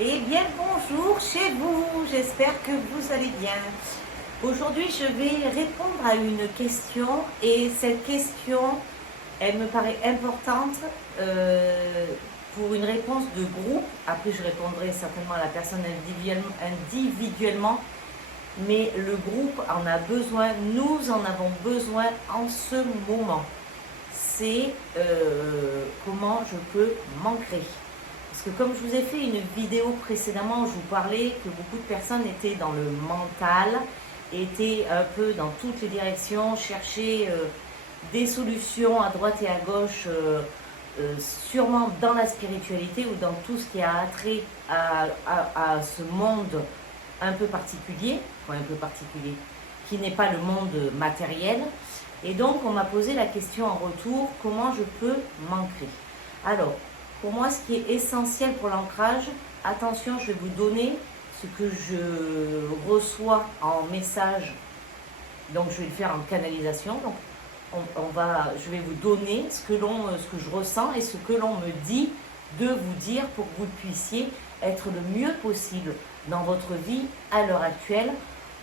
Eh bien, bonjour chez vous, j'espère que vous allez bien. Aujourd'hui, je vais répondre à une question et cette question, elle me paraît importante pour une réponse de groupe. Après, je répondrai certainement à la personne individuellement, mais le groupe en a besoin, nous en avons besoin en ce moment. C'est comment je peux m'ancrer. Parce que comme je vous ai fait une vidéo précédemment où je vous parlais que beaucoup de personnes étaient dans le mental, étaient un peu dans toutes les directions, cherchaient des solutions à droite et à gauche, sûrement dans la spiritualité ou dans tout ce qui a trait à ce monde un peu particulier, qui n'est pas le monde matériel. Et donc on m'a posé la question en retour, comment je peux m'ancrer? Alors, pour moi, ce qui est essentiel pour l'ancrage, attention, je vais vous donner ce que je reçois en message. Donc, je vais le faire en canalisation. Donc, je vais vous donner ce que je ressens et ce que l'on me dit de vous dire pour que vous puissiez être le mieux possible dans votre vie à l'heure actuelle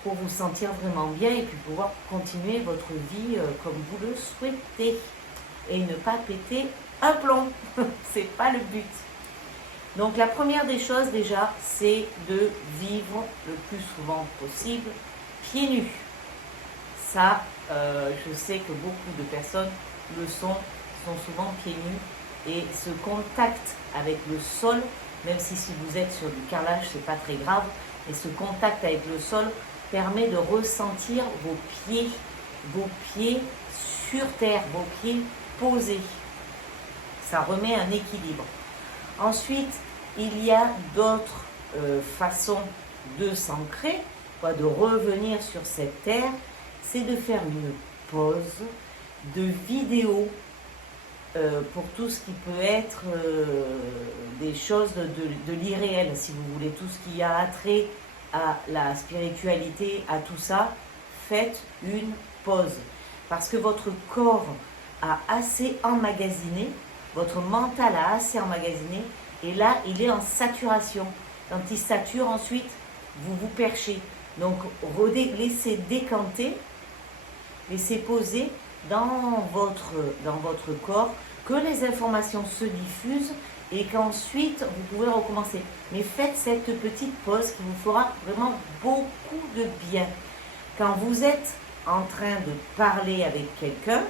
pour vous sentir vraiment bien et puis pouvoir continuer votre vie comme vous le souhaitez et ne pas péter un plomb. C'est pas le but. Donc la première des choses déjà, c'est de vivre le plus souvent possible pieds nus. Ça, je sais que beaucoup de personnes sont souvent pieds nus et ce contact avec le sol, même si vous êtes sur du carrelage, c'est pas très grave, et ce contact avec le sol permet de ressentir vos pieds sur terre, vos pieds posés. Ça remet un équilibre. Ensuite, il y a d'autres façons de s'ancrer, de revenir sur cette terre, c'est de faire une pause de vidéo pour tout ce qui peut être des choses de l'irréel, si vous voulez, tout ce qui a attrait à la spiritualité, à tout ça, faites une pause. Parce que votre corps a assez emmagasiné, votre mental a assez emmagasiné, et là, il est en saturation. Quand il sature, ensuite, vous vous perchez. Donc, laissez décanter, laissez poser dans votre corps, que les informations se diffusent, et qu'ensuite, vous pouvez recommencer. Mais faites cette petite pause qui vous fera vraiment beaucoup de bien. Quand vous êtes en train de parler avec quelqu'un,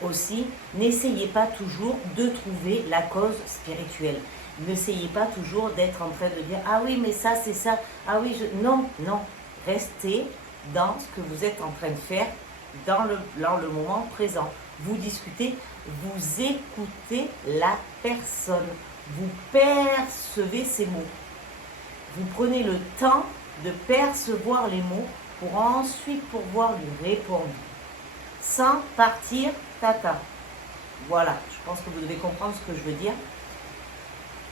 aussi, n'essayez pas toujours de trouver la cause spirituelle. N'essayez pas toujours d'être en train de dire « Ah oui, mais ça, c'est ça. Ah oui, Non, non. Restez dans ce que vous êtes en train de faire dans le moment présent. Vous discutez, vous écoutez la personne. Vous percevez ses mots. Vous prenez le temps de percevoir les mots pour ensuite pouvoir lui répondre. Sans partir tata. Voilà, je pense que vous devez comprendre ce que je veux dire.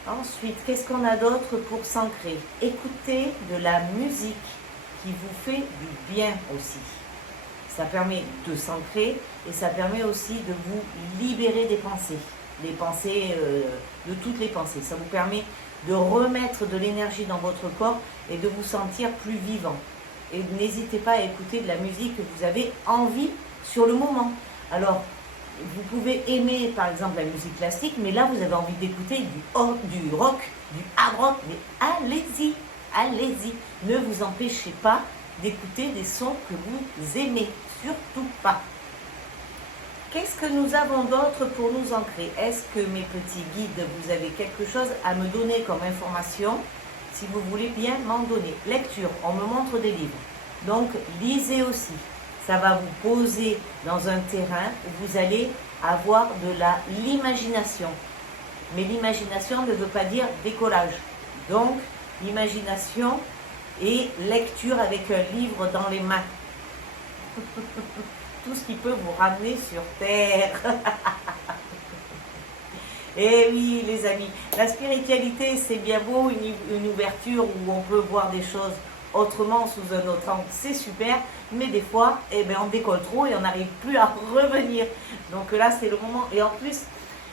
Ensuite, qu'est-ce qu'on a d'autre pour s'ancrer? Écoutez de la musique qui vous fait du bien aussi. Ça permet de s'ancrer et ça permet aussi de vous libérer des pensées. De toutes les pensées. Ça vous permet de remettre de l'énergie dans votre corps et de vous sentir plus vivant. Et n'hésitez pas à écouter de la musique que vous avez envie sur le moment. Alors, vous pouvez aimer par exemple la musique classique, mais là vous avez envie d'écouter du rock, du hard rock, mais allez-y, allez-y. Ne vous empêchez pas d'écouter des sons que vous aimez, surtout pas. Qu'est-ce que nous avons d'autre pour nous ancrer? Est-ce que mes petits guides, vous avez quelque chose à me donner comme information? Si vous voulez bien m'en donner. Lecture, on me montre des livres. Donc, lisez aussi. Ça va vous poser dans un terrain où vous allez avoir de l'imagination. Mais l'imagination ne veut pas dire décollage. Donc, l'imagination et lecture avec un livre dans les mains. Tout ce qui peut vous ramener sur terre. Eh oui, les amis, la spiritualité, c'est bien beau, une ouverture où on peut voir des choses autrement, sous un autre angle, c'est super, mais des fois, on décolle trop et on n'arrive plus à revenir. Donc là, c'est le moment. Et en plus,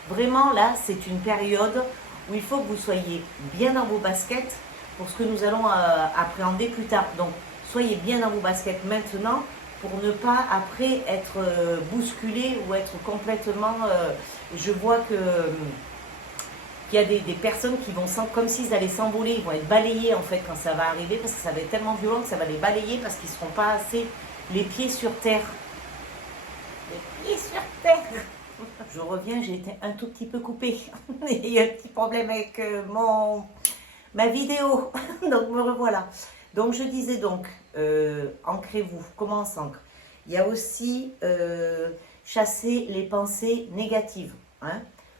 vraiment, là, c'est une période où il faut que vous soyez bien dans vos baskets pour ce que nous allons appréhender plus tard. Donc, soyez bien dans vos baskets maintenant pour ne pas après être bousculé ou être complètement... je vois que qu'il y a des personnes qui vont comme s'ils allaient s'envoler, ils vont être balayés en fait quand ça va arriver, parce que ça va être tellement violent que ça va les balayer parce qu'ils ne seront pas assez les pieds sur terre. Les pieds sur terre. Je reviens, j'ai été un tout petit peu coupée. Il y a un petit problème avec ma vidéo. Donc me revoilà. Donc je disais donc, ancrez-vous. Comment on s'ancre? Il y a aussi chasser les pensées négatives. Hein?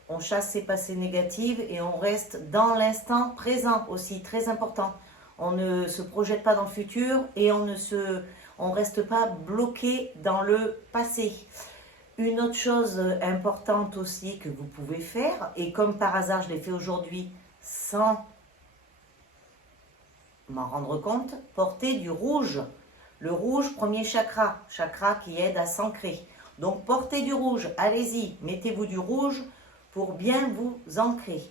On chasse ces pensées négatives et on reste dans l'instant présent aussi, très important. On ne se projette pas dans le futur et on ne reste pas bloqué dans le passé. Une autre chose importante aussi que vous pouvez faire, et comme par hasard je l'ai fait aujourd'hui sans m'en rendre compte, porter du rouge. Le rouge, premier chakra, chakra qui aide à s'ancrer. Donc portez du rouge, allez-y, mettez-vous du rouge pour bien vous ancrer.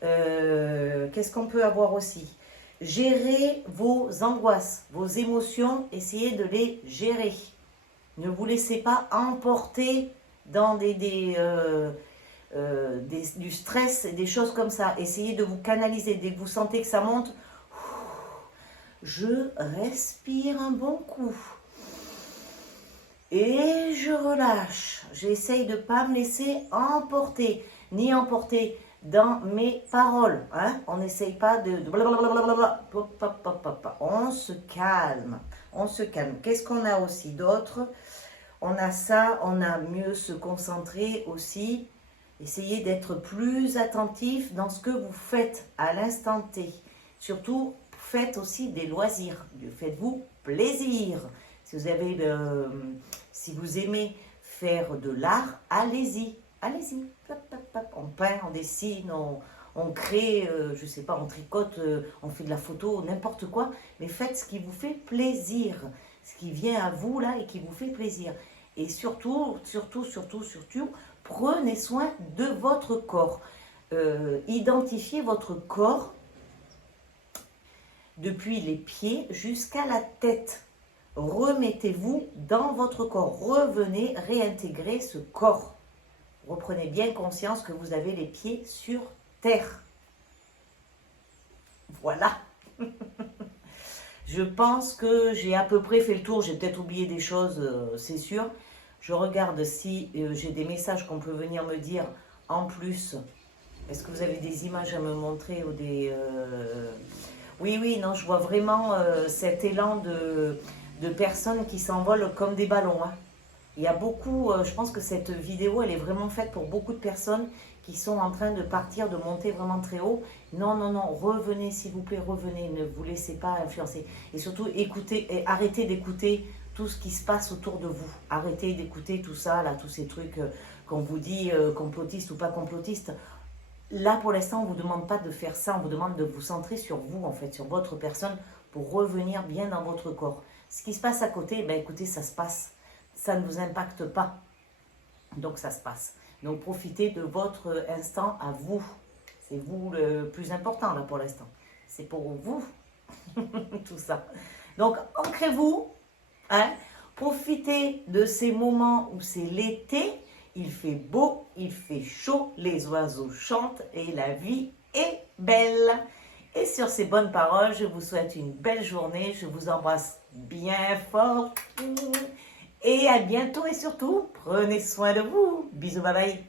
Qu'est-ce qu'on peut avoir aussi? Gérez vos angoisses, vos émotions, essayez de les gérer. Ne vous laissez pas emporter dans du stress et des choses comme ça. Essayez de vous canaliser. Dès que vous sentez que ça monte, je respire un bon coup. Et je relâche. J'essaye de ne pas me laisser emporter, ni emporter dans mes paroles. Hein? On n'essaye pas de blablabla. On se calme. On se calme. Qu'est-ce qu'on a aussi d'autre? On a ça, on a mieux se concentrer aussi. Essayez d'être plus attentif dans ce que vous faites à l'instant T. Surtout, faites aussi des loisirs. Faites-vous plaisir. Si vous aimez faire de l'art, allez-y. Allez-y. On peint, on dessine, on crée, je ne sais pas, on tricote, on fait de la photo, n'importe quoi. Mais faites ce qui vous fait plaisir. Ce qui vient à vous là et qui vous fait plaisir. Et surtout, prenez soin de votre corps. Identifiez votre corps depuis les pieds jusqu'à la tête. Remettez-vous dans votre corps. Revenez réintégrer ce corps. Reprenez bien conscience que vous avez les pieds sur terre. Voilà. Je pense que j'ai à peu près fait le tour. J'ai peut-être oublié des choses, c'est sûr. Je regarde si j'ai des messages qu'on peut venir me dire en plus. Est-ce que vous avez des images à me montrer ou des... Oui, non, je vois vraiment cet élan de personnes qui s'envolent comme des ballons. Hein. Il y a beaucoup, je pense que cette vidéo, elle est vraiment faite pour beaucoup de personnes qui sont en train de partir, de monter vraiment très haut. Non, revenez s'il vous plaît, revenez, ne vous laissez pas influencer. Et surtout, écoutez et arrêtez d'écouter tout ce qui se passe autour de vous. Arrêtez d'écouter tout ça, là, tous ces trucs qu'on vous dit, complotistes ou pas complotistes. Là, pour l'instant, on ne vous demande pas de faire ça, on vous demande de vous centrer sur vous, en fait, sur votre personne, pour revenir bien dans votre corps. Ce qui se passe à côté, ben écoutez, ça se passe. Ça ne vous impacte pas. Donc, ça se passe. Donc, profitez de votre instant à vous. C'est vous le plus important, là, pour l'instant. C'est pour vous, tout ça. Donc, ancrez-vous. Hein, profitez de ces moments où c'est l'été. Il fait beau, il fait chaud, les oiseaux chantent et la vie est belle. Et sur ces bonnes paroles, je vous souhaite une belle journée. Je vous embrasse bien fort. Et à bientôt et surtout, prenez soin de vous. Bisous, bye bye.